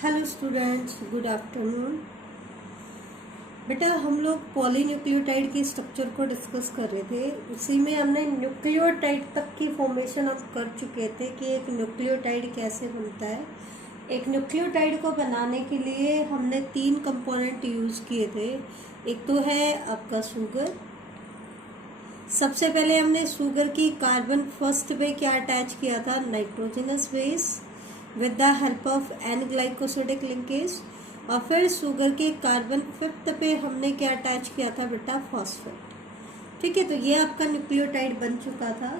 Hello students, good afternoon. बेटा, हम लोग पॉलीन्यूक्लियोटाइड के स्ट्रक्चर को डिस्कस कर रहे थे। उसी में हमने न्यूक्लियोटाइड तक की फॉर्मेशन हम कर चुके थे कि एक न्यूक्लियोटाइड कैसे बनता है। एक न्यूक्लियोटाइड को बनाने के लिए हमने 3 कंपोनेंट यूज़ किए थे। एक तो है आपका शुगर। सबसे पहले हमने शुगर की कार्बन फर्स्ट पे क्या अटैच किया था, nitrogenous base with the help of an glycosidic linkage. और फिर शुगर के कार्बन फिफ्थ पे हमने क्या अटैच किया था बेटा, फॉस्फेट। ठीक है, तो ये आपका न्यूक्लियोटाइड बन चुका था।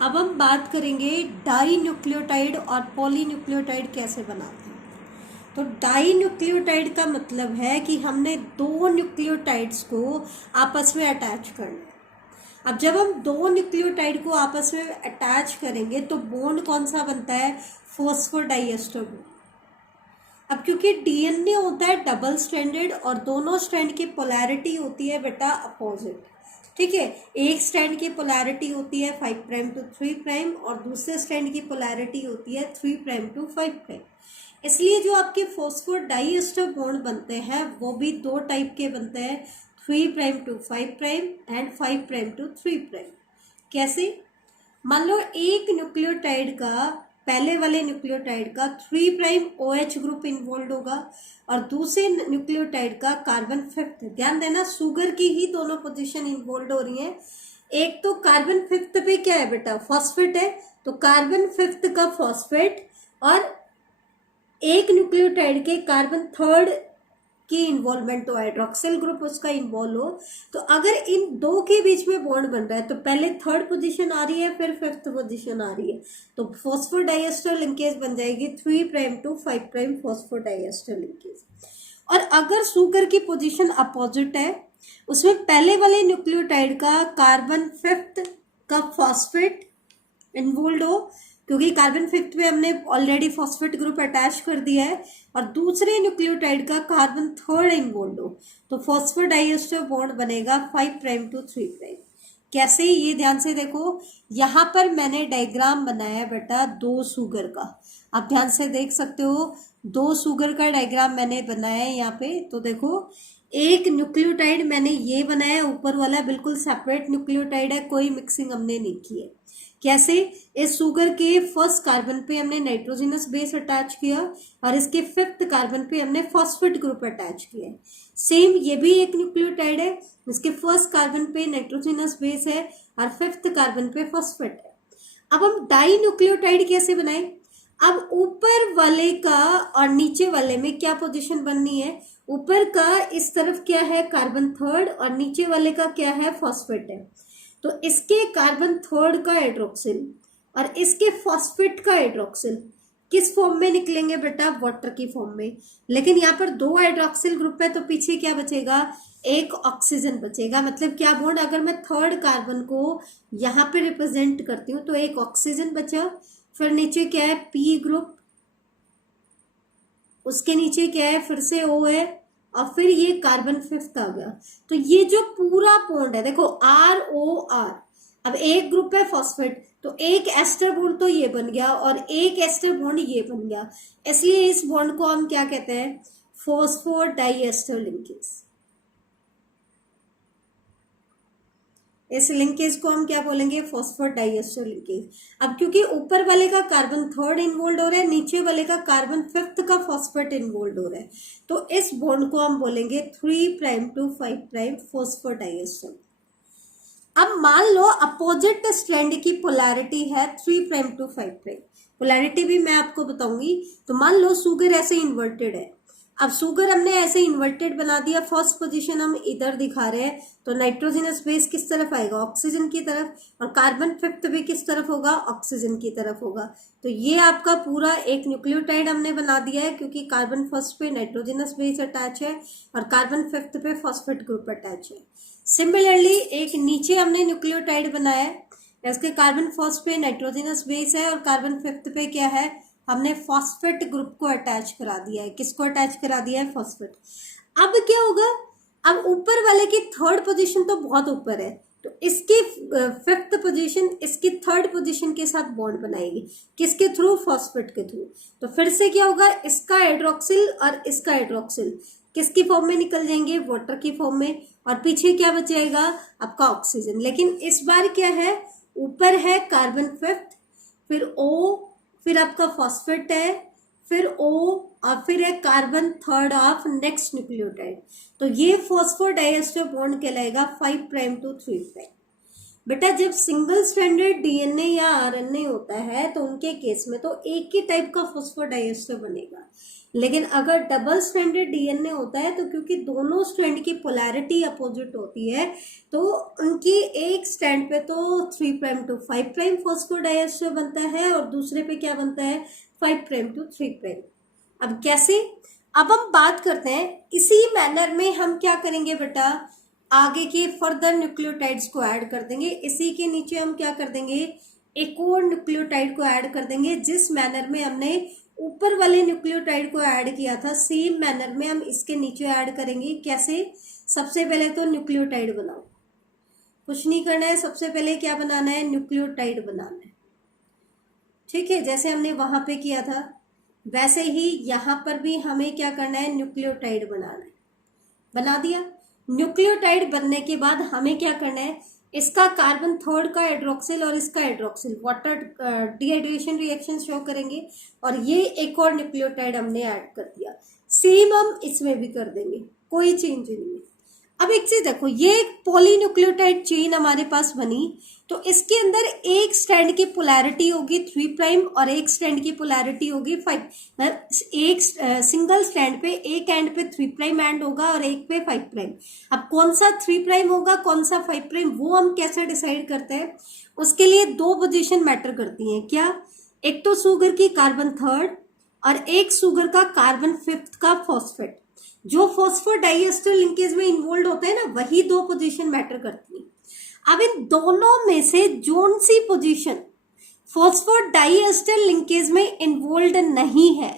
अब हम बात करेंगे डाई न्यूक्लियोटाइड और पॉली न्यूक्लियोटाइड कैसे बनाते हैं। तो डाई न्यूक्लियोटाइड का मतलब है कि हमने 2 न्यूक्लियोटाइड्स को आपस में अटैच करना है। अब जब हम 2 न्यूक्लियोटाइड को आपस में अटैच करेंगे तो बॉन्ड कौन सा बनता है, फॉस्फोडाइएस्टर बॉन्ड। अब क्योंकि डीएनए होता है डबल स्ट्रैंडेड और दोनों स्ट्रैंड की पोलैरिटी होती है बेटा अपोजिट। ठीक है, एक स्ट्रैंड की पोलैरिटी होती है 5 प्राइम टू 3 प्राइम और दूसरे स्ट्रैंड की पोलैरिटी होती है 3 प्राइम टू 5 प्राइम। इसलिए जो आपके फॉस्फोडाइएस्टर बॉन्ड बनते हैं वो भी 2 टाइप के बनते हैं, 3 prime to 5 prime and 5 prime to 3 prime. कैसे? मान लो एक न्यूक्लियोटाइड का, पहले वाले न्यूक्लियोटाइड का 3 प्राइम OH ग्रुप इन्वॉल्व होगा और दूसरे न्यूक्लियोटाइड का कार्बन फिफ्थ। ध्यान देना, शुगर की ही दोनों पोजीशन इन्वॉल्व हो रही हैं। एक तो कार्बन फिफ्थ पे क्या है बेटा, फॉस्फेट है, तो कार्बन फिफ्थ का फॉस्फेट और एक न्यूक्लियोटाइड के कार्बन थर्ड की इन्वॉल्वमेंट हो, हाइड्रोक्सिल ग्रुप उसका इन्वॉल्व हो, तो अगर इन 2 के बीच में बॉन्ड बन रहा है तो पहले थर्ड पोजीशन आ रही है फिर फिफ्थ पोजीशन आ रही है, तो फॉस्फोडाइएस्टर लिंकेज बन जाएगी 3 prime to 5 prime phosphodiester linkage. और अगर शुगर की पोजीशन अपोजिट है, उसमें पहले वाले न्यूक्लियोटाइड का कार्बन फिफ्थ का फॉस्फेट इन्वॉल्व हो, क्योंकि कार्बन फिफ्थ पे हमने ऑलरेडी फॉस्फेट ग्रुप अटैच कर दिया है, और दूसरे न्यूक्लियोटाइड का कार्बन थर्ड इन्वॉल्व हो, तो फॉस्फोडाइएस्टर बॉन्ड बनेगा 5 प्राइम टू 3 प्राइम। कैसे, ये ध्यान से देखो। यहाँ पर मैंने डायग्राम बनाया है बेटा 2 शुगर का, आप ध्यान से देख सकते हो। 2 शुगर का डायग्राम मैंने बनाया है यहाँ पे। तो देखो, एक न्यूक्लियोटाइड मैंने ये बनाया है, ऊपर वाला बिल्कुल सेपरेट न्यूक्लियोटाइड है, कोई मिक्सिंग हमने नहीं की है। कैसे, इस शुगर के फर्स्ट कार्बन पे हमने नाइट्रोजनस बेस अटैच किया और इसके फिफ्थ कार्बन पे हमने फॉस्फेट ग्रुप अटैच किया है। सेम ये भी एक न्यूक्लियोटाइड है, इसके फर्स्ट कार्बन पे नाइट्रोजनस बेस है और फिफ्थ कार्बन पे फॉस्फेट है। अब हम डाई न्यूक्लियोटाइड कैसे बनाएं? अब ऊपर वाले का और नीचे वाले में क्या पोजीशन बननी है, ऊपर का इस तरफ क्या है, कार्बन थर्ड, और नीचे वाले का क्या है, फॉस्फेट है। तो इसके कार्बन थर्ड का हाइड्रोक्सिल और इसके फॉस्फेट का हाइड्रोक्सिल किस फॉर्म में निकलेंगे बेटा, वाटर की फॉर्म में। लेकिन यहाँ पर 2 हाइड्रोक्सिल ग्रुप है तो पीछे क्या बचेगा, एक ऑक्सीजन बचेगा। मतलब क्या बॉन्ड, अगर मैं थर्ड कार्बन को यहाँ पे रिप्रेजेंट करती हूँ तो एक ऑक्सीजन बचा, फिर नीचे क्या है, P ग्रुप, उसके नीचे क्या है, फिर से O है, और फिर ये कार्बन फिफ्थ आ गया। तो ये जो पूरा बॉन्ड है देखो, ROR। अब एक ग्रुप है फॉस्फेट, तो एक एस्टर बॉन्ड तो ये बन गया और एक एस्टर बॉन्ड ये बन गया, इसलिए इस बॉन्ड को हम क्या कहते हैं, फॉस्फोडाइएस्टर लिंकेज। इस लिंकेज को हम क्या बोलेंगे, फॉस्फोडाइएस्टर लिंकेज। अब क्योंकि ऊपर वाले का कार्बन थर्ड इन्वॉल्व हो रहा है, नीचे वाले का कार्बन फिफ्थ का फॉस्फेट इन्वॉल्व हो रहा है, तो इस बॉन्ड को हम बोलेंगे 3 प्राइम टू 5 प्राइम फॉस्फोडाइएस्टर। अब मान लो अपोजिट स्ट्रैंड की पोलैरिटी है 3 प्राइम टू 5 प्राइम। पोलैरिटी भी मैं आपको बताऊंगी। तो मान लो शुगर ऐसे इन्वर्टेड है। अब शुगर हमने ऐसे इन्वर्टेड बना दिया, फर्स्ट पोजीशन हम इधर दिखा रहे हैं, तो नाइट्रोजनस बेस किस तरफ आएगा, ऑक्सीजन की तरफ, और कार्बन फिफ्थ भी किस तरफ होगा, ऑक्सीजन की तरफ होगा। तो ये आपका पूरा एक न्यूक्लियोटाइड हमने बना दिया है, क्योंकि कार्बन फर्स्ट पे नाइट्रोजनस बेस अटैच है और कार्बन फिफ्थ पे फॉस्फेट ग्रुप अटैच है। सिमिलरली एक नीचे हमने न्यूक्लियोटाइड बनाया है, इसके कार्बन फर्स्ट पे नाइट्रोजनस बेस है और कार्बन फिफ्थ पे क्या है, हमने फॉस्फेट ग्रुप को अटैच करा दिया है। किसको अटैच करा दिया है, फॉस्फेट। अब क्या होगा, अब ऊपर वाले की थर्ड पोजीशन तो बहुत ऊपर है, तो इसकी फिफ्थ पोजीशन इसकी थर्ड पोजीशन के साथ बॉन्ड बनाएगी, किसके थ्रू, फॉस्फेट के थ्रू। तो फिर से क्या होगा, इसका हाइड्रोक्सिल और इसका हाइड्रोक्सिल किसकी फॉर्म में निकल जाएंगे, वाटर की फॉर्म में, और पीछे क्या बचेगा, आपका ऑक्सीजन। लेकिन इस बार क्या है, ऊपर है कार्बन फिफ्थ, फिर O, फिर आपका फॉस्फेट है, फिर O, और फिर है carbon third of next nucleotide. तो ये फॉस्फोडाइएस्टर बॉन्ड कहलाएगा 5 प्राइम टू 3 प्राइम। बेटा जब सिंगल स्ट्रैंडेड डीएनए या आरएनए होता है तो उनके केस में तो एक ही टाइप का फॉस्फोडाइएस्टर बनेगा, लेकिन अगर डबल स्ट्रैंडेड डीएनए होता है तो क्योंकि दोनों स्ट्रैंड की पोलैरिटी अपोजिट होती है तो उनकी एक स्ट्रैंड पे तो 3 प्राइम टू 5 प्राइम फॉस्फोडाइएस्टर बनता है और दूसरे पे क्या बनता है, 5 प्राइम टू 3 प्राइम। अब कैसे, अब हम बात करते हैं इसी मैनर में हम क्या करेंगे बेटा, आगे के फर्दर न्यूक्लियोटाइड्स को ऐड कर देंगे। इसी के नीचे हम क्या कर देंगे, एक और न्यूक्लियोटाइड को ऐड कर देंगे। जिस मैनर में हमने ऊपर वाले न्यूक्लियोटाइड को ऐड किया था सेम मैनर में हम इसके नीचे ऐड करेंगे। कैसे, सबसे पहले तो न्यूक्लियोटाइड बनाओ, कुछ नहीं करना है, सबसे पहले क्या बनाना है, न्यूक्लियोटाइड बनाना है। ठीक है, जैसे हमने वहां पे किया था वैसे ही यहाँ पर भी हमें क्या करना है, न्यूक्लियोटाइड बनाना है। बना दिया। न्यूक्लियोटाइड बनने के बाद हमें क्या करना है, इसका कार्बन थर्ड का हाइड्रोक्सिल और इसका hydroxyl water dehydration reaction show करेंगे, और ये एक और न्यूक्लियोटाइड हमने ऐड कर दिया। सेम हम इसमें भी कर देंगे, कोई चेंज नहीं है। अब एक चीज देखो, ये एक पॉलीन्यूक्लियोटाइड चेन हमारे पास बनी, तो इसके अंदर एक स्ट्रैंड की पोलैरिटी होगी 3 प्राइम और एक स्ट्रैंड की पोलैरिटी होगी 5। मतलब एक सिंगल स्ट्रैंड पे एक एंड पे 3 प्राइम एंड होगा और एक पे 5 प्राइम। अब कौन सा 3 प्राइम होगा कौन सा 5 प्राइम वो हम कैसे डिसाइड करते हैं, उसके लिए 2 पोजीशन मैटर करती हैं। क्या, एक तो शुगर की कार्बन थर्ड और एक शुगर का कार्बन फिफ्थ का फॉस्फेट। जो फॉस्फोडाइएस्टर लिंकेज में इन्वॉल्व होता है ना, वही 2 पोजीशन मैटर करती है। अब इन दोनों में से जोन सी पोजीशन फॉस्फोडाइएस्टर लिंकेज में इन्वॉल्व नहीं है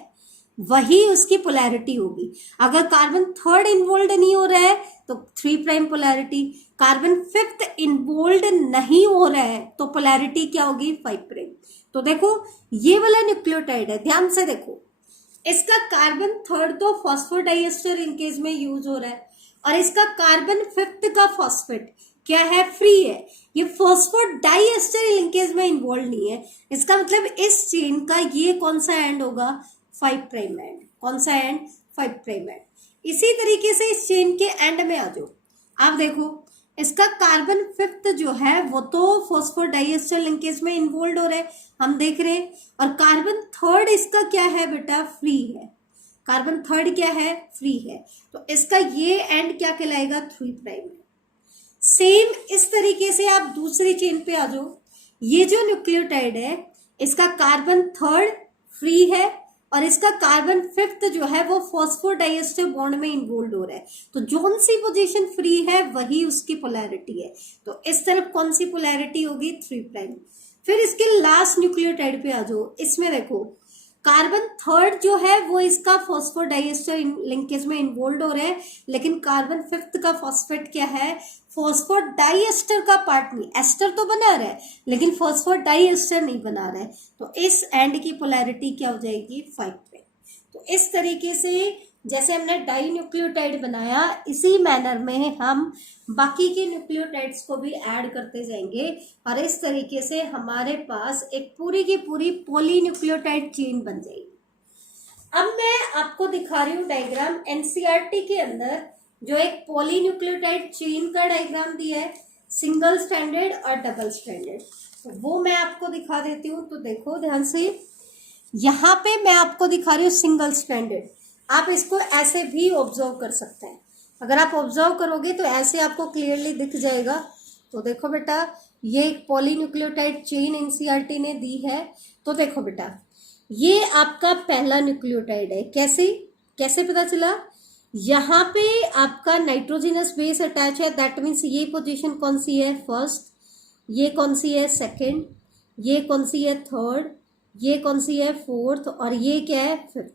वही उसकी पोलैरिटी होगी। अगर कार्बन थर्ड इन्वॉल्व नहीं हो रहा है तो 3 prime polarity, carbon fifth involve नहीं हो रहा है तो पोलैरिटी क्या होगी, 5 प्राइम। तो देखो ये वाला न्यूक्लियोटाइड है, ध्यान से देखो, इसका कार्बन थर्ड तो फॉस्फोडाइएस्टर लिंकेज में यूज हो रहा है और इसका कार्बन फिफ्थ का फॉस्फेट क्या है, फ्री है। ये फॉस्फोडाइएस्टर लिंकेज में इन्वॉल्व नहीं है। इसका मतलब इस चेन का ये कौन सा एंड होगा, 5 प्राइम एंड। कौन सा एंड, 5 प्राइम एंड। इसी तरीके से इस चेन के एंड में आ जाओ, आप देखो इसका कार्बन फिफ्थ जो है वो तो फॉस्फोडाइएस्टर लिंकेज में इन्वॉल्व हो रहा है, हम देख रहे हैं, और कार्बन थर्ड इसका क्या है बेटा, फ्री है। कार्बन थर्ड क्या है, फ्री है। तो इसका ये एंड क्या कहलाएगा, 3 प्राइम है। सेम इस तरीके से आप दूसरी चेन पे आ जाओ, ये जो न्यूक्लियोटाइड है इसका कार्बन थर्ड फ्री है और इसका कार्बन फिफ्थ जो है वो फॉस्फोडाइएस्टर बॉन्ड में इन्वॉल्व हो रहा है। तो जोन सी पोजीशन फ्री है वही उसकी पोलैरिटी है। तो इस तरफ कौन सी पोलैरिटी होगी, 3 प्राइम। फिर इसके लास्ट न्यूक्लियोटाइड पे आ जाओ, इसमें देखो कार्बन थर्ड जो है वो इसका फॉस्फोडाइएस्टर लिंकेज में इन्वॉल्व हो रहा है, लेकिन कार्बन फिफ्थ का फॉस्फेट क्या है, फॉस्फोडाइएस्टर का पार्ट नहीं, एस्टर तो बना रहा है लेकिन फॉस्फोडाइएस्टर नहीं बना रहा है। तो इस एंड की पोलैरिटी क्या हो जाएगी, 5 प्राइम। तो इस तरीके से जैसे हमने डाई न्यूक्लियोटाइड बनाया इसी मैनर में हम बाकी के न्यूक्लियोटाइड्स को भी ऐड करते जाएंगे और इस तरीके से हमारे पास एक पूरी की पूरी पॉलीन्यूक्लियोटाइड चेन बन जाएगी। अब मैं आपको दिखा रही हूँ डायग्राम एनसीईआरटी के अंदर जो एक पॉलीन्यूक्लियोटाइड चेन का डायग्राम दिया है, सिंगल स्ट्रैंडेड और डबल स्ट्रैंडेड, तो वो मैं आपको दिखा देती हूँ। तो देखो ध्यान से, यहाँ पे मैं आपको दिखा रही हूँ सिंगल स्ट्रैंडेड। आप इसको ऐसे भी ऑब्जर्व कर सकते हैं, अगर आप ऑब्जर्व करोगे तो ऐसे आपको क्लियरली दिख जाएगा। तो देखो बेटा, ये एक पॉलीन्यूक्लियोटाइड चेन एनसीईआरटी ने दी है। तो देखो बेटा, ये आपका पहला न्यूक्लियोटाइड है। कैसे कैसे पता चला, यहाँ पे आपका नाइट्रोजनस बेस अटैच है, दैट मीन्स ये पोजीशन कौन सी है, फर्स्ट, ये कौन सी है, सेकंड, ये कौन सी है, थर्ड, ये कौन सी है, फोर्थ, और ये क्या है, फिफ्थ।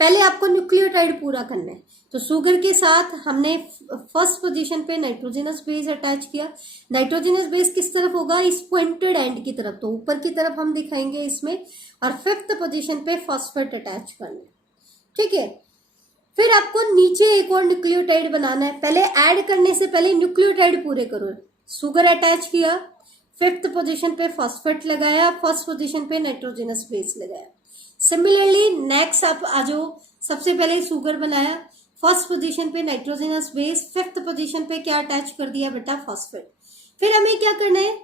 पहले आपको न्यूक्लियोटाइड पूरा करना है। तो शुगर के साथ हमने फर्स्ट पोजीशन पे नाइट्रोजनस बेस अटैच किया। नाइट्रोजनस बेस किस तरफ होगा, इस पॉइंटेड एंड की तरफ, तो ऊपर की तरफ हम दिखाएंगे इसमें। और फिफ्थ पोजीशन पे फॉस्फेट अटैच करना है, ठीक है। फिर आपको नीचे एक और न्यूक्लियोटाइड बनाना है। पहले ऐड करने से पहले न्यूक्लियोटाइड पूरे करो। शुगर अटैच किया, फिफ्थ पोजीशन पे फॉस्फेट लगाया, फर्स्ट पोजीशन पे नाइट्रोजनस बेस लगाया। सिमिलरली नेक्स्ट आप आ जाओ, सबसे पहले शुगर बनाया, फर्स्ट पोजीशन पे नाइट्रोजनस बेस, फिफ्थ पोजीशन पे क्या अटैच कर दिया बेटा, फॉस्फेट। फिर हमें क्या करना है,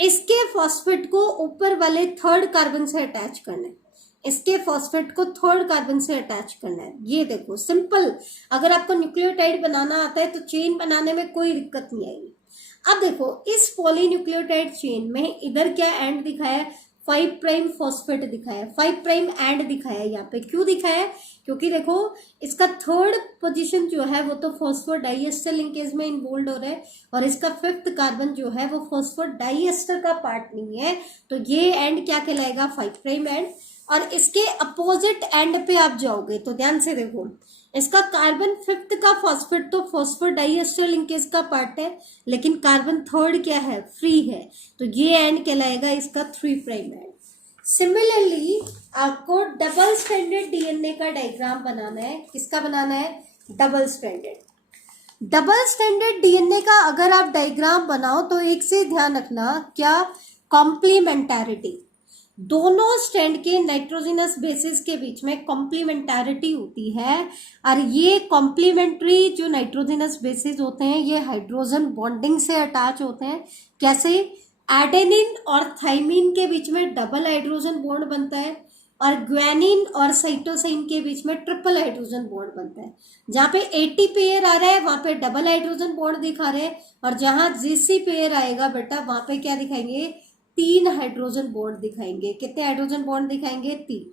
इसके फॉस्फेट को ऊपर वाले थर्ड कार्बन से अटैच करना है। इसके फॉस्फेट को थर्ड कार्बन से अटैच करना है। ये देखो सिंपल, अगर आपको न्यूक्लियोटाइड बनाना आता है तो चेन बनाने में कोई दिक्कत नहीं आएगी। अब देखो इस पॉलीन्यूक्लियोटाइड चेन में इधर क्या एंड दिखाया है, 5 प्राइम फॉस्फेट दिखाया है, 5 प्राइम एंड दिखाया है। यहाँ पे क्यों दिखाया है, क्योंकि देखो इसका थर्ड पोजीशन जो है वो तो फॉस्फोर डाइएस्टर लिंकेज में इन्वॉल्व हो रहा है, और इसका फिफ्थ कार्बन जो है वो फॉस्फोर डाइएस्टर का पार्ट नहीं है। तो ये एंड क्या कहलाएगा, 5 प्राइम एंड। और इसके अपोजिट एंड पे आप जाओगे तो ध्यान से देखो, इसका कार्बन फिफ्थ का फॉस्फेट तो फॉस्फोर डाइएस्टर लिंकेज का पार्ट है, लेकिन कार्बन थर्ड क्या है, फ्री है। तो ये एंड कहलाएगा इसका 3 प्राइम एंड। सिमिलरली आपको डबल स्ट्रैंडेड डीएनए का डायग्राम बनाना है। किसका बनाना है, double stranded. Double stranded DNA का अगर आप डायग्राम बनाओ तो एक से ध्यान रखना, क्या, कॉम्प्लीमेंटैरिटी। दोनों स्ट्रैंड के नाइट्रोजनस बेसिस के बीच में कॉम्प्लीमेंटैरिटी होती है, और ये कॉम्प्लीमेंट्री जो नाइट्रोजनस बेसिस होते हैं ये हाइड्रोजन बॉन्डिंग से अटैच होते हैं। कैसे, एडेनिन और थाइमिन के बीच में डबल हाइड्रोजन बॉन्ड बनता है, और ग्वानिन और साइटोसिन के बीच में ट्रिपल हाइड्रोजन बॉन्ड बनता है। जहाँ पे 80 पेयर आ रहा है वहां पे डबल हाइड्रोजन बॉन्ड दिखा रहे हैं, और जहां जीसी पेयर आएगा बेटा वहां पे क्या दिखाएंगे, 3 हाइड्रोजन बॉन्ड दिखाएंगे। कितने हाइड्रोजन बॉन्ड दिखाएंगे, 3।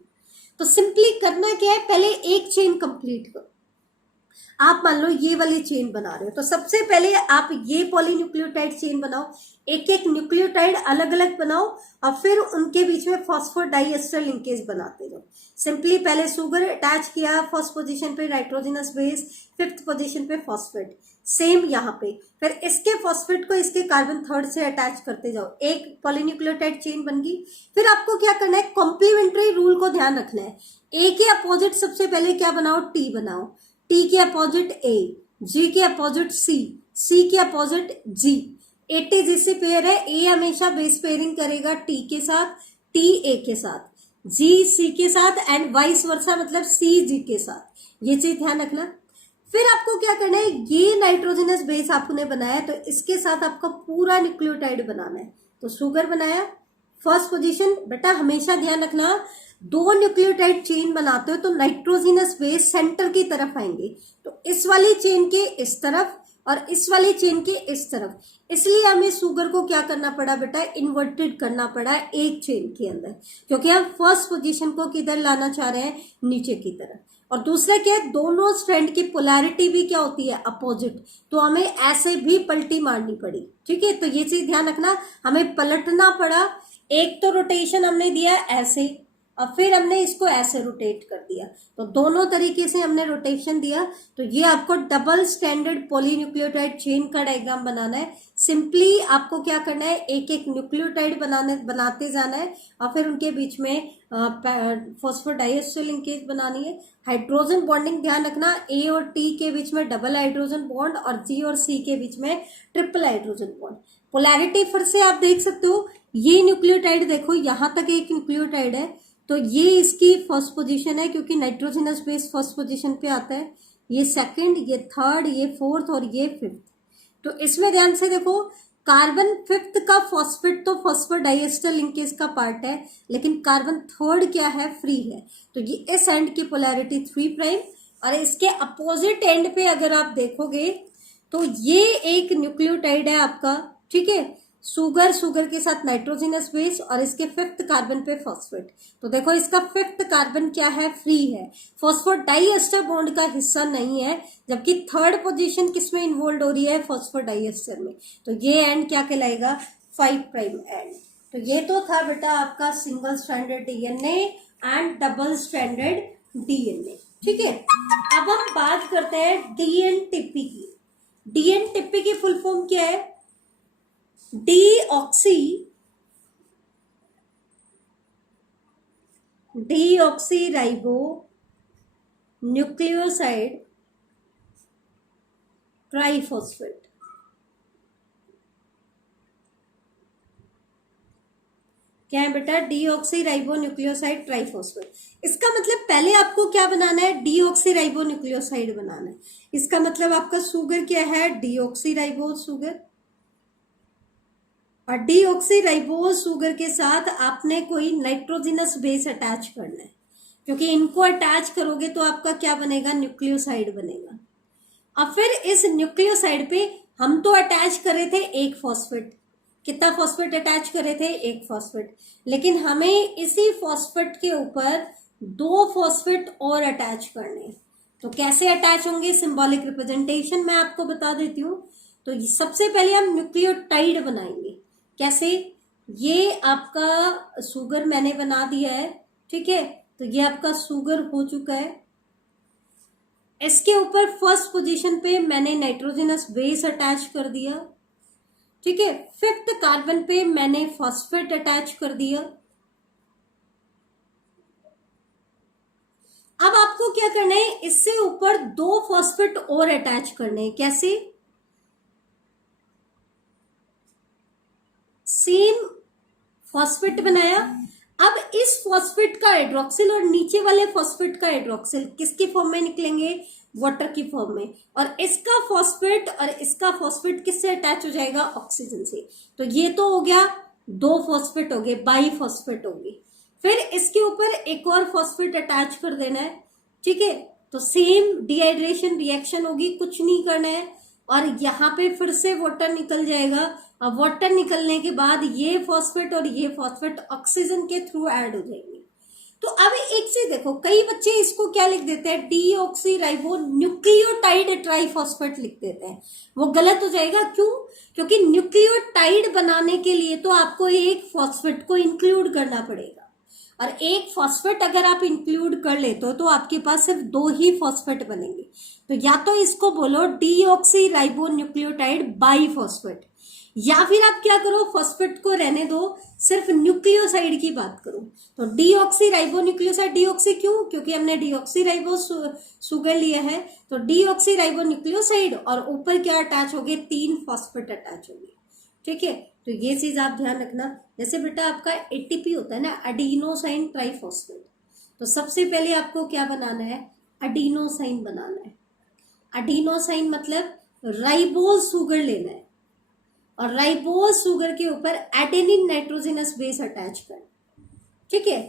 तो सिंपली करना क्या है, पहले एक चेन कंप्लीट करो। आप मान लो ये वाली चेन बना रहे हो, तो सबसे पहले आप ये पॉलीन्यूक्लियोटाइड चेन बनाओ, एक एक न्यूक्लियोटाइड अलग अलग बनाओ, और फिर उनके बीच में फॉस्फोर डाइएस्टर लिंकेज बनाते जाओ। सिंपली पहले शुगर अटैच किया, फर्स्ट पोजीशन पे नाइट्रोजनस बेस, फिफ्थ पोजीशन पे फॉस्फेट। सेम यहाँ पे फिर इसके फॉस्फेट को इसके कार्बन थर्ड से अटैच करते जाओ, एक पॉलीन्यूक्लियोटाइड चेन बन गई। फिर आपको क्या करना है, कॉम्प्लीमेंट्री रूल को ध्यान रखना है। ए के अपोजिट सबसे पहले क्या बनाओ, टी बनाओ, टी के अपोजिट ए, जी के अपोजिट सी, सी के अपोजिट जी। 80 जिससे पेयर है, ए हमेशा बेस पेयरिंग करेगा टी के साथ, टी ए के साथ, जी सी के साथ, एंड वाइस वर्सा, मतलब सी जी के साथ। ये चीज ध्यान रखना। फिर आपको क्या करना है, ये नाइट्रोजनस बेस आपने बनाया तो इसके साथ आपका पूरा न्यूक्लियोटाइड बनाना है। तो शुगर बनाया, फर्स्ट पोजीशन, बेटा हमेशा ध्यान रखना, 2 न्यूक्लियोटाइड चेन बनाते हो तो नाइट्रोजनस बेस सेंटर की तरफ आएंगे। तो इस वाली चेन के इस तरफ और इस वाली चेन के इस तरफ, इसलिए हमें शुगर को क्या करना पड़ा बेटा, इन्वर्टेड करना पड़ा एक चेन के अंदर, क्योंकि हम फर्स्ट पोजीशन को किधर लाना चाह रहे हैं, नीचे की तरफ। और दूसरा क्या है, दोनों स्ट्रैंड की पोलैरिटी भी क्या होती है, अपोजिट, तो हमें ऐसे भी पलटी मारनी पड़ी। ठीक है, तो ये चीज ध्यान रखना, हमें पलटना पड़ा। एक तो रोटेशन हमने दिया ऐसे, और फिर हमने इसको ऐसे रोटेट कर दिया, तो दोनों तरीके से हमने रोटेशन दिया। तो ये आपको डबल स्टैंडर्ड पॉलीन्यूक्लियोटाइड चेन का डायग्राम बनाना है। सिंपली आपको क्या करना है, एक एक न्यूक्लियोटाइड बनाते जाना है, और फिर उनके बीच में फॉस्फोडाइएस्टर लिंकेज बनानी है। हाइड्रोजन बॉन्डिंग ध्यान रखना, ए और टी के बीच में डबल हाइड्रोजन बॉन्ड, और जी और सी के बीच में ट्रिपल हाइड्रोजन बॉन्ड। पोलैरिटी फिर से आप देख सकते हो, ये न्यूक्लियोटाइड देखो, यहां तक एक न्यूक्लियोटाइड है, तो ये इसकी फर्स्ट पोजीशन है, क्योंकि नाइट्रोजनस बेस फर्स्ट पोजीशन पे आता है। ये सेकंड, ये थर्ड, ये फोर्थ, और ये फिफ्थ। तो इसमें ध्यान से देखो, कार्बन फिफ्थ का फॉस्फेट तो फॉस्फोर डाइएस्टर लिंकेज का पार्ट है, लेकिन कार्बन थर्ड क्या है, फ्री है। तो ये इस एंड की पोलैरिटी 3 प्राइम, और इसके अपोजिट एंड पे अगर आप देखोगे तो ये एक न्यूक्लियोटाइड है आपका। ठीक है, शुगर के साथ नाइट्रोजनस बेस, और इसके फिफ्थ कार्बन पे फॉस्फेट। तो देखो इसका फिफ्थ कार्बन क्या है, फ्री है, फॉस्फोर डाइएस्टर बॉन्ड का हिस्सा नहीं है, जबकि थर्ड पोजीशन किसमें इन्वॉल्व हो रही है, फॉस्फोर डाइएस्टर में। तो ये एंड क्या कहलाएगा, 5 प्राइम एंड। तो ये तो था बेटा आपका single stranded DNA and double stranded DNA. ठीक है, अब हम बात करते हैं डीएनटीपी की। डीएनटीपी की फुल फॉर्म क्या है? Deoxy ribo nucleoside triphosphate. क्या है बेटा? Deoxy ribo nucleoside triphosphate. इसका मतलब पहले आपको क्या बनाना है? डीऑक्सी राइबो न्यूक्लियोसाइड बनाना है। इसका मतलब आपका शुगर क्या है? Deoxy ribo sugar. और डीऑक्सी राइबोज शुगर के साथ आपने कोई नाइट्रोजिनस बेस अटैच करना है, क्योंकि इनको अटैच करोगे तो आपका क्या बनेगा? न्यूक्लियोसाइड बनेगा। अब फिर इस न्यूक्लियोसाइड पे हम तो अटैच करे थे एक फॉस्फेट। कितना फॉस्फेट अटैच करे थे? एक फॉस्फेट। लेकिन हमें इसी फॉस्फेट के ऊपर 2 फॉस्फेट और अटैच करने हैं। तो कैसे अटैच होंगे? सिंबॉलिक रिप्रेजेंटेशन मैं आपको बता देती हूँ। तो सबसे पहले हम न्यूक्लियोटाइड बनाएंगे। कैसे? ये आपका शुगर मैंने बना दिया है, ठीक है, तो ये आपका शुगर हो चुका है। इसके ऊपर फर्स्ट पोजीशन पे मैंने नाइट्रोजनस बेस अटैच कर दिया, ठीक है। 5th कार्बन पे मैंने फॉस्फेट अटैच कर दिया। अब आपको क्या करना है? इससे ऊपर 2 फॉस्फेट और अटैच करने हैं। कैसे? सेम फॉस्फेट बनाया। अब इस फॉस्फेट का हाइड्रोक्सिल और नीचे वाले फॉस्फेट का हाइड्रोक्सिल किसकी फॉर्म में निकलेंगे? वाटर की फॉर्म में। और इसका फॉस्फेट और इसका फॉस्फेट किससे अटैच हो जाएगा? ऑक्सीजन से। तो ये तो हो गया 2 फॉस्फेट हो गए, बाई फॉस्फेट हो गई। फिर इसके ऊपर एक और फॉस्फेट अटैच कर देना है, ठीक है। तो सेम डिहाइड्रेशन रिएक्शन होगी, कुछ नहीं करना है। और यहाँ पे फिर से वाटर निकल जाएगा। अब वाटर निकलने के बाद ये फॉस्फेट और ये फॉस्फेट ऑक्सीजन के थ्रू ऐड हो जाएंगे। तो अब एक चीज देखो, कई बच्चे इसको क्या लिख देते हैं? डीऑक्सी राइबो न्यूक्लियोटाइड ट्राइफॉस्फेट लिख देते हैं। वो गलत हो जाएगा। क्यों? क्योंकि न्यूक्लियोटाइड बनाने के लिए तो आपको एक फॉस्फेट को इंक्लूड करना पड़ेगा, और एक फॉस्फेट अगर आप इंक्लूड कर लेते हो तो आपके पास सिर्फ 2 ही फॉस्फेट बनेंगे। तो या तो इसको बोलो deoxy ribo nucleotide by phosphate, या फिर आप क्या करो? फॉस्फेट को रहने दो, सिर्फ न्यूक्लियोसाइड की बात करो। तो डीऑक्सी राइबो न्यूक्लियोसाइड। डीऑक्सी क्यों? क्योंकि हमने डीऑक्सी राइबो शुगर लिया है। तो डीऑक्सी राइबो न्यूक्लियोसाइड और ऊपर क्या अटैच हो गए? 3 फॉस्फेट अटैच हो गए, ठीक है। तो ये चीज आप ध्यान रखना। जैसे बेटा आपका एटीपी होता है ना, एडिनोसाइन ट्राइफॉस्फेट। तो सबसे पहले आपको क्या बनाना है? एडिनोसाइन बनाना है। एडिनोसाइन मतलब राइबोज शुगर लेना है, और राइबोज शुगर के ऊपर एडेनिन नाइट्रोजनस बेस अटैच करना, ठीक है।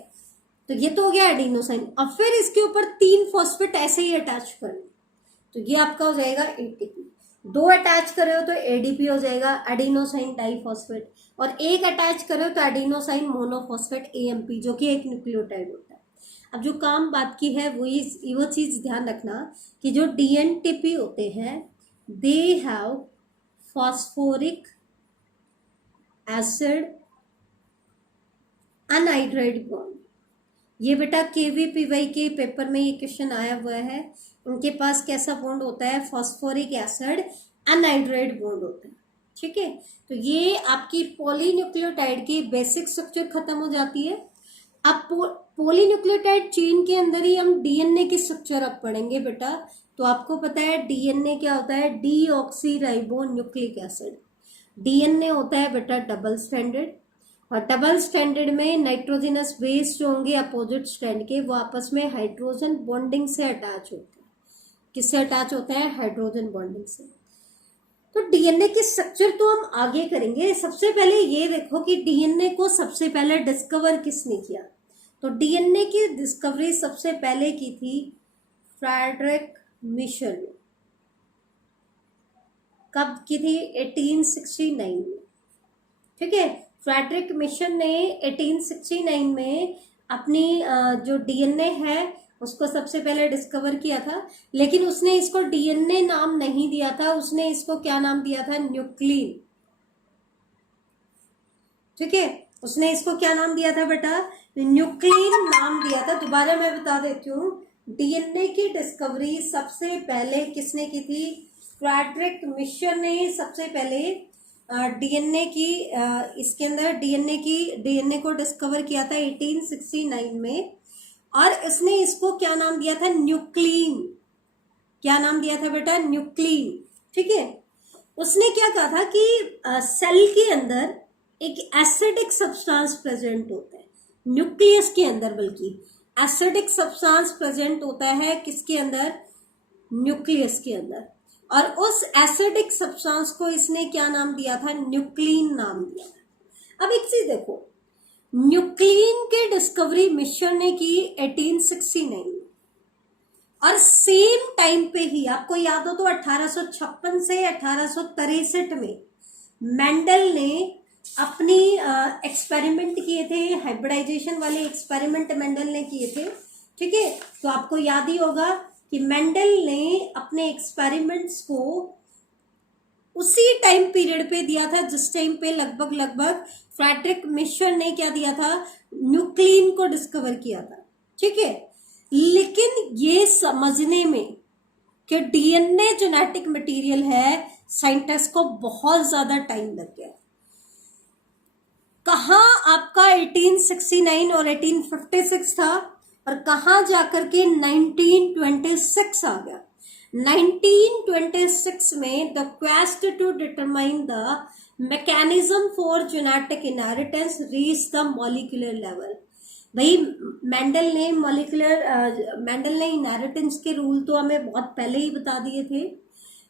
तो ये तो हो गया एडिनोसाइन। अब फिर इसके ऊपर 3 फॉस्फेट ऐसे ही अटैच करना, तो ये आपका हो जाएगा एटीपी। 2 अटैच करे हो तो एडीपी हो जाएगा, एडिनोसाइन डाइफॉस्फेट। और 1 अटैच करे हो तो एडिनोसाइन मोनोफॉस्फेट एएमपी, जो कि एक न्यूक्लियोटाइड होता है। अब जो काम बात की है वो चीज ध्यान रखना कि जो डीएनटीपी होते हैं, they have phosphoric acid anhydride bond. ये बेटा केवीपीवाई के पेपर में ये क्वेश्चन आया हुआ है। उनके पास कैसा बॉन्ड होता है? फॉस्फोरिक एसिड अनहाइड्राइड बॉन्ड होता है, ठीक है। तो ये आपकी पॉलीन्यूक्लियोटाइड की बेसिक स्ट्रक्चर खत्म हो जाती है। अब पॉलीन्यूक्लियोटाइड चेन के अंदर ही हम डीएनए की स्ट्रक्चर अब पढ़ेंगे बेटा। तो आपको पता है डीएनए क्या होता है? Deoxy ribo nucleic acid. DNA होता है बेटा डबल स्टैंडर्ड, और डबल स्टैंडर्ड में नाइट्रोजनस बेस जो होंगे अपोजिट स्ट्रैंड के, वो आपस में हाइड्रोजन बॉन्डिंग से अटैच होते हैं। किससे अटैच होते हैं? हाइड्रोजन बॉन्डिंग से। तो डीएनए की स्ट्रक्चर तो हम आगे करेंगे। सबसे पहले ये देखो कि डीएनए को सबसे पहले डिस्कवर किसने किया? तो डीएनए की डिस्कवरी सबसे पहले की थी फ्रेडरिक मिशर ने। कब की थी? 1869 में, ठीक है। फ्रेडरिक मिशन ने 1869 में अपनी जो डीएनए है उसको सबसे पहले डिस्कवर किया था। लेकिन उसने इसको डीएनए नाम नहीं दिया था, उसने इसको क्या नाम दिया था? न्यूक्लिन, ठीक है। उसने इसको क्या नाम दिया था बेटा? न्यूक्लिन नाम दिया था। दोबारा मैं बता देती हूँ, डीएनए की डिस्कवरी सबसे पहले किसने की थी? फ्रेडरिक मिशर ने सबसे पहले डीएनए की इसके अंदर डीएनए को डिस्कवर किया था 1869 में, और इसने इसको क्या नाम दिया था? न्यूक्लिन। क्या नाम दिया था बेटा? न्यूक्लिन। ठीक है। उसने क्या कहा था कि सेल के अंदर एक एसिडिक सब्सटेंस प्रेजेंट होता है, न्यूक्लियस के अंदर, बल्कि एसिडिक सब्सटेंस प्रेजेंट होता है किसके अंदर? न्यूक्लियस के अंदर। और उस एसिडिक सब्सटेंस को इसने क्या नाम दिया था? न्यूक्लिन नाम दिया था। अब एक चीज देखो, न्यूक्लिन की डिस्कवरी मिशर ने की 1869 में, और सेम टाइम पे ही आपको याद हो तो 1856 से 1863 में मेंडल ने अपनी एक्सपेरिमेंट किए थे, हाइब्रिडाइजेशन वाले एक्सपेरिमेंट मेंडल ने किए थे। ठीक है। तो आपको याद ही होगा कि मेंडल ने अपने एक्सपेरिमेंट्स को उसी टाइम पीरियड पे दिया था जिस टाइम पे लगभग फ्रेडरिक मिशर ने क्या दिया था? न्यूक्लिन को डिस्कवर किया था। ठीक है। लेकिन ये समझने में कि डीएनए जेनेटिक मटेरियल है, साइंटिस्ट को बहुत ज्यादा टाइम लग गया। कहाँ आपका 1869 और 1856 था, और कहाँ जाकर के 1926 आ गया। 1926 में the quest to determine the mechanism for genetic inheritance reach the molecular level. भाई मेंडल ने इनहेरिटेंस के रूल तो हमें बहुत पहले ही बता दिए थे,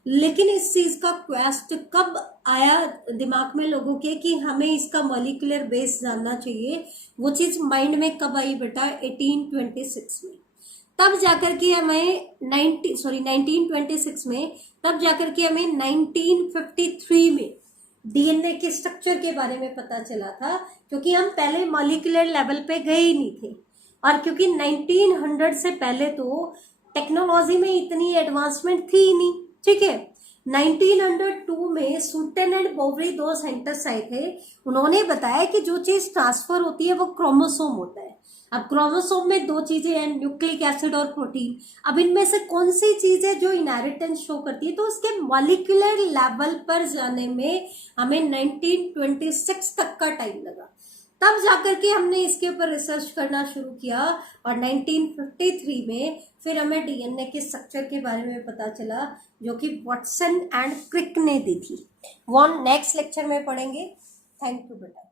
लेकिन इस चीज का क्वेस्ट कब आया दिमाग में लोगों के कि हमें इसका मॉलिक्यूलर बेस जानना चाहिए? वो चीज माइंड में कब आई बेटा? 1826 में। तब जाकर के हमें 1926 में, तब जाकर के हमें 1953 में डीएनए के स्ट्रक्चर के बारे में पता चला था, क्योंकि हम पहले मॉलिक्यूलर लेवल पे गए ही नहीं थे। और क्योंकि 1900 से पहले तो टेक्नोलॉजी में इतनी एडवांसमेंट थी ही नहीं। ठीक है। 1902 में सूटन एंड बोवरी दो साइंटिस्ट आए थे। उन्होंने बताया कि जो चीज ट्रांसफर होती है वो क्रोमोसोम होता है। अब क्रोमोसोम में दो चीजें हैं, न्यूक्लिक एसिड और प्रोटीन। अब इनमें से कौन सी चीज है जो इनहेरिटेंस शो करती है? तो उसके मॉलिक्यूलर लेवल पर जाने में हमें 1926 तक का टाइम लगा। तब जाकर के हमने इसके ऊपर रिसर्च करना शुरू किया, और 1953 में फिर हमें डीएनए के स्ट्रक्चर के बारे में पता चला, जो कि वाटसन एंड क्रिक ने दी थी। वो हम नेक्स्ट लेक्चर में पढ़ेंगे। थैंक यू बेटा।